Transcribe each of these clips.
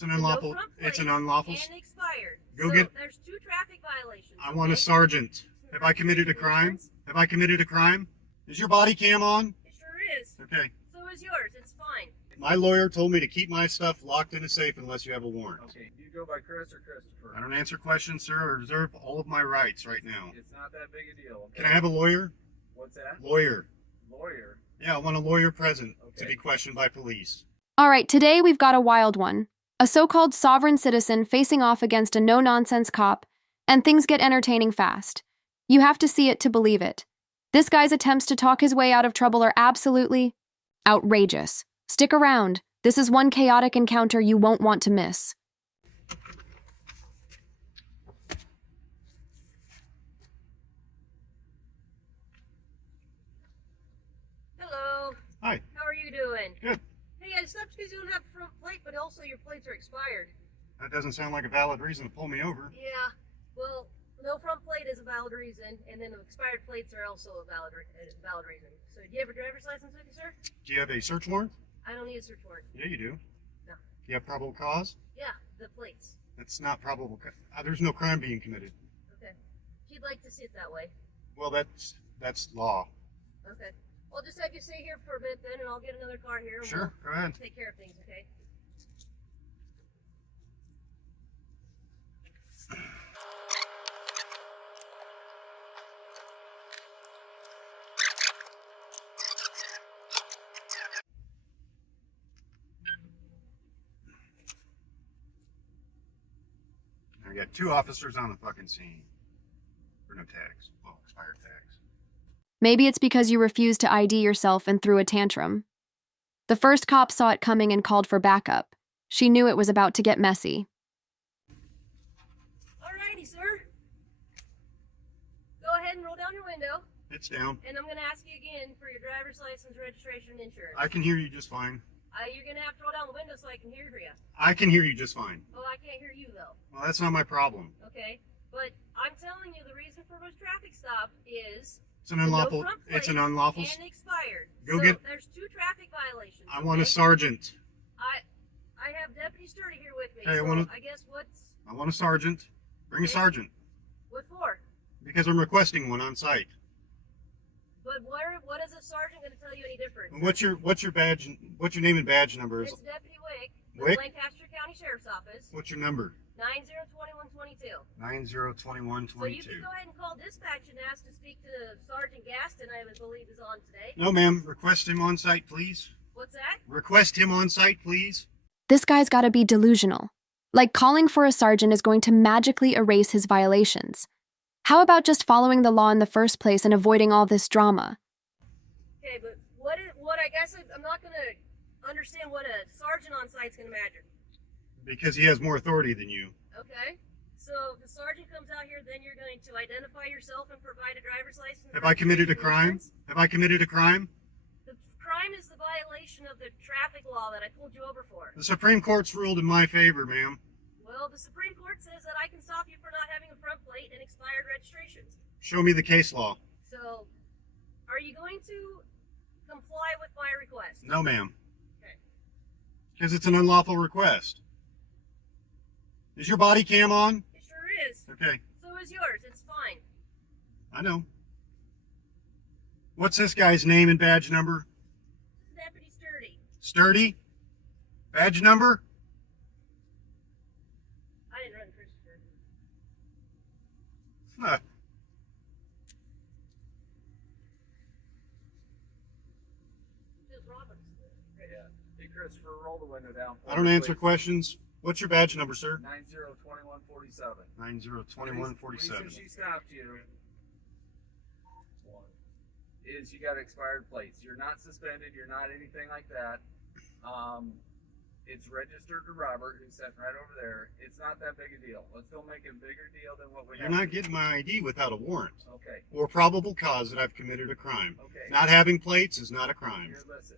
It's an unlawful. No It's an unlawful. and expired. Go so get. There's 2 traffic violations. I want a sergeant. Have I committed a crime? Have I committed a crime? Is your body cam on? It sure is. Okay. So is yours. It's fine. My lawyer told me to keep my stuff locked in a safe unless you have a warrant. Okay, do you go by Chris or Christopher? I don't answer questions, sir. I reserve all of my rights right now. It's not that big a deal. Okay? Can I have a lawyer? What's that? Lawyer. Lawyer? Yeah, I want a lawyer present to Okay. be questioned by police. All right, today we've got a wild one. A so-called sovereign citizen facing off against a no-nonsense cop, and things get entertaining fast. You have to see it to believe it. This guy's attempts to talk his way out of trouble are absolutely outrageous. Stick around. This is one chaotic encounter you won't want to miss. Hello. Hi. How are you doing? Good. Hey, I stopped because you don't have a front plate, but also your plates are expired. That doesn't sound like a valid reason to pull me over. Yeah. Well, no front plate is a valid reason, and then the expired plates are also a valid reason. So, do you have a driver's license with you, sir? Do you have a search warrant? I don't need a search warrant. Yeah, you do. No. Do you have probable cause? Yeah, the plates. That's not probable. There's no crime being committed. Okay. If you'd like to see it that way. Well, that's law. Okay. I'll just have you stay here for a bit then, and I'll get another car here. And Sure, we'll go ahead. take care of things, okay? I got 2 officers on the fucking scene. For no tags. Well, expired tags. Maybe it's because you refused to ID yourself and threw a tantrum. The first cop saw it coming and called for backup. She knew it was about to get messy. Alrighty, sir. Go ahead and roll down your window, It's down. and I'm going to ask you again for your driver's license, registration, and insurance. I can hear you just fine. You're going to have to roll down the window so I can hear you. I can hear you just fine. Oh, I can't hear you, though. Well, that's not my problem. Okay? But I'm telling you, the reason for this traffic stop is It's an unlawful. no front It's an plate unlawful. and expired. Go so get- there's 2 traffic violations. I want a okay? sergeant. I have Deputy Sturdy here with me. Hey, so I guess I want a sergeant. Bring a Okay. sergeant. what for? Because I'm requesting one on site. But what is a sergeant going to tell you any different? What's your badge? What's your name and badge number? It's Deputy Wick, the Wick? Lancaster County Sheriff's Office, What's your number? 902122. 902122. So you can go ahead and call dispatch and ask to speak to Sergeant Gaston, I believe is on today. No, ma'am. Request him on site, please. What's that? Request him on site, please. This guy's gotta be delusional. Like calling for a sergeant is going to magically erase his violations. How about just following the law in the first place and avoiding all this drama? Okay, but what I guess I'm not going to understand what a sergeant on site's going to imagine. Because he has more authority than you. Okay? So if the sergeant comes out here, then you're going to identify yourself and provide a driver's license. Have I committed a crime? insurance? Have I committed a crime? The crime is the violation of the traffic law that I pulled you over for. The Supreme Court's ruled in my favor, ma'am. Well, the Supreme Court says that I can stop you for not having a front plate and expired registrations. Show me the case law. So, are you going to comply with my request? No, ma'am. Okay. Because it's an unlawful request. Is your body cam on? It sure is. Okay, So is yours. It's fine. I know. What's this guy's name and badge number? This is Deputy Sturdy. Sturdy? Badge number? I didn't run Christopher. Huh. This is Roberts. Yeah. Hey, Christopher, roll the window down. I don't answer questions. What's your badge number, sir? 902147. 902147. Reason she stopped you is you got expired plates. You're not suspended. You're not anything like that. It's registered to Robert, who's sitting right over there. It's not that big a deal. Let's don't make it a bigger deal than what we You're have. not getting my ID without a warrant Okay. or probable cause that I've committed a crime. Okay. Not having plates is not a crime. Here, listen.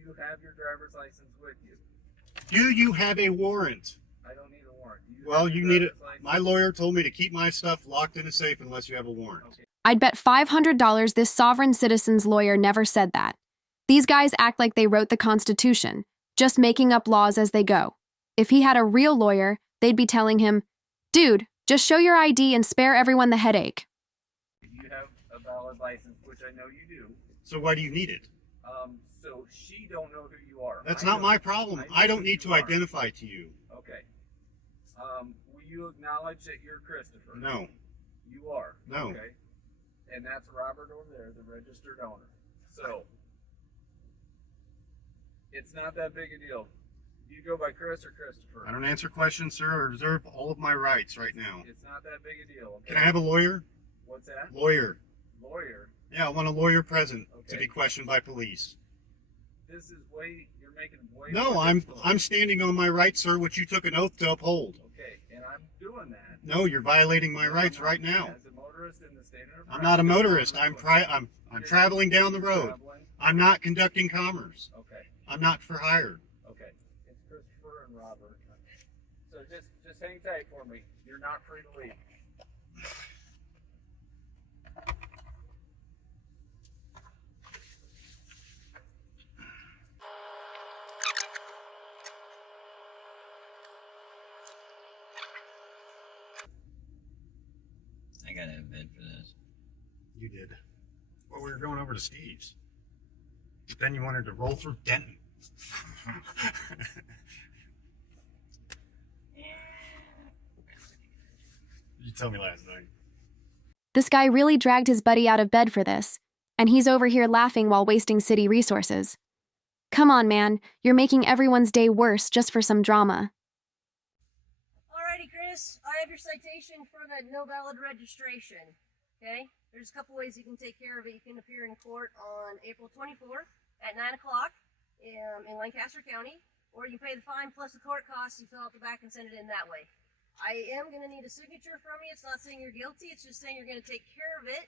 You have your driver's license with you. Do you have a warrant? I don't need a warrant. Do Well, have your you need it. driver's license? My lawyer told me to keep my stuff locked in a safe unless you have a warrant. Okay. I'd bet $500 this sovereign citizen's lawyer never said that. These guys act like they wrote the Constitution, just making up laws as they go. If he had a real lawyer, they'd be telling him, "Dude, just show your ID and spare everyone the headache." You have a valid license, which I know you do. So why do you need it? So she don't know who you are. That's I not know- my problem. know I don't who need to you are. identify to you. Okay. Will you acknowledge that you're Christopher? No. You are. No. Okay. And that's Robert over there, the registered owner. So it's not that big a deal. Do you go by Chris or Christopher? I don't answer questions, sir. I reserve all of my rights right now. It's not that big a deal. Okay? Can I have a lawyer? What's that? Lawyer. Lawyer. Yeah, I want a lawyer present to Okay. be questioned by police. This is you're making way No, more I'm difficult. standing on my rights, sir, which you took an oath to uphold. Okay, and I'm doing that. No, you're violating my No, rights I'm right not. now. As a motorist in the state of Nebraska, I'm not a motorist. I'm You're traveling down the road. traveling. I'm not conducting commerce. Okay, I'm not for hire. okay. It's Christopher and Robert. So just hang tight for me. You're not free to leave. I gotta have bed for this. You did. Well, we were going over to Steve's. But then you wanted to roll through Denton. You told me last night. This guy really dragged his buddy out of bed for this, and he's over here laughing while wasting city resources. Come on, man, you're making everyone's day worse just for some drama. Alrighty, Chris, I have your citation for the no valid registration. Okay? There's a couple ways you can take care of it. You can appear in court on April 24th at 9 o'clock in Lancaster County, or you pay the fine plus the court costs. You fill out the back and send it in that way. I am going to need a signature from you. It's not saying you're guilty. It's just saying you're going to take care of it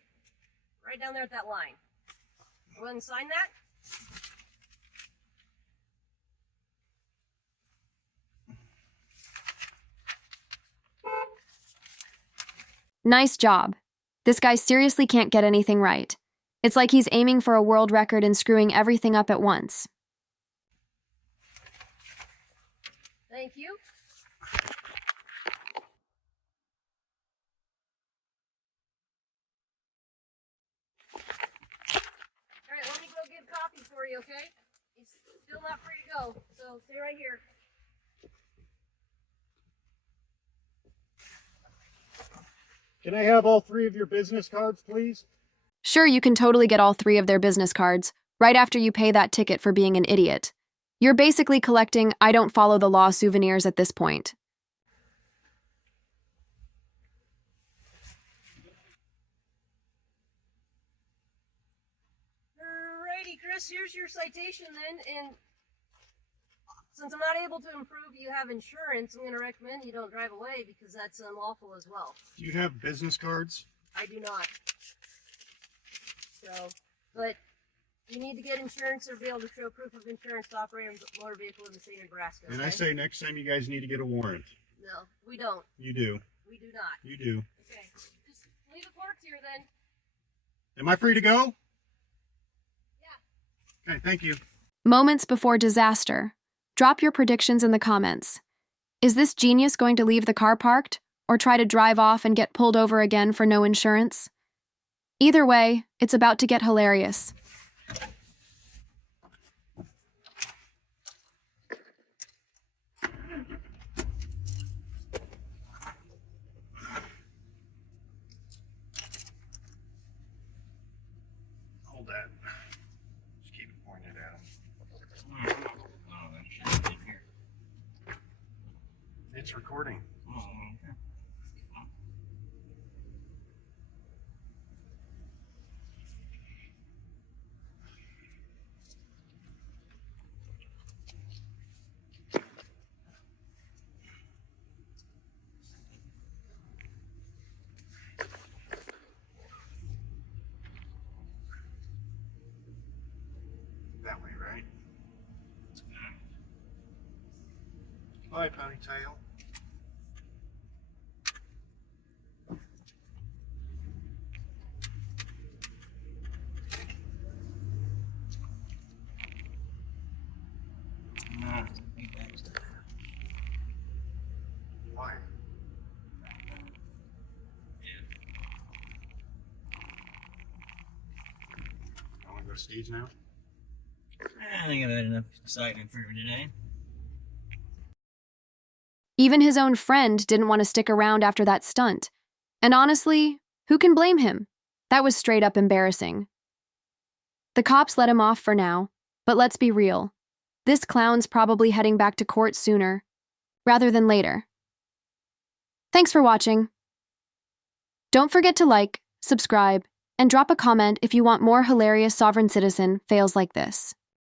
right down there at that line. Go ahead and sign that. Nice job. This guy seriously can't get anything right. It's like he's aiming for a world record and screwing everything up at once. Thank you. Alright, let me go get a copy for you, okay? He's still not free to go, so stay right here. Can I have all three of your business cards, please? Sure, you can totally get all 3 of their business cards, right after you pay that ticket for being an idiot. You're basically collecting "I don't follow the law" souvenirs at this point. Alrighty, Chris, here's your citation then, and since I'm not able to improve you have insurance, I'm going to recommend you don't drive away because that's unlawful as well. Do you have business cards? I do not. So, but you need to get insurance or be able to show proof of insurance to operate a motor vehicle in the state of Nebraska. And okay? I say next time you guys need to get a warrant. No, we don't. You do. We do not. You do. Okay, just leave the courts here then. Am I free to go? Yeah. Okay, thank you. Moments before disaster. Drop your predictions in the comments. Is this genius going to leave the car parked, or try to drive off and get pulled over again for no insurance? Either way, it's about to get hilarious. Hold that. Just keep it pointed at him. Oh, that should be here. It's recording. Oh, okay. That way, right? Bye, ponytail. No, I think that's Why? I want to go to Steve's now. I think I've had enough excitement for today. Even his own friend didn't want to stick around after that stunt. And honestly, who can blame him? That was straight up embarrassing. The cops let him off for now, but let's be real. This clown's probably heading back to court sooner, rather than later. Thanks for watching. Don't forget to like, subscribe, and drop a comment if you want more hilarious sovereign citizen fails like this.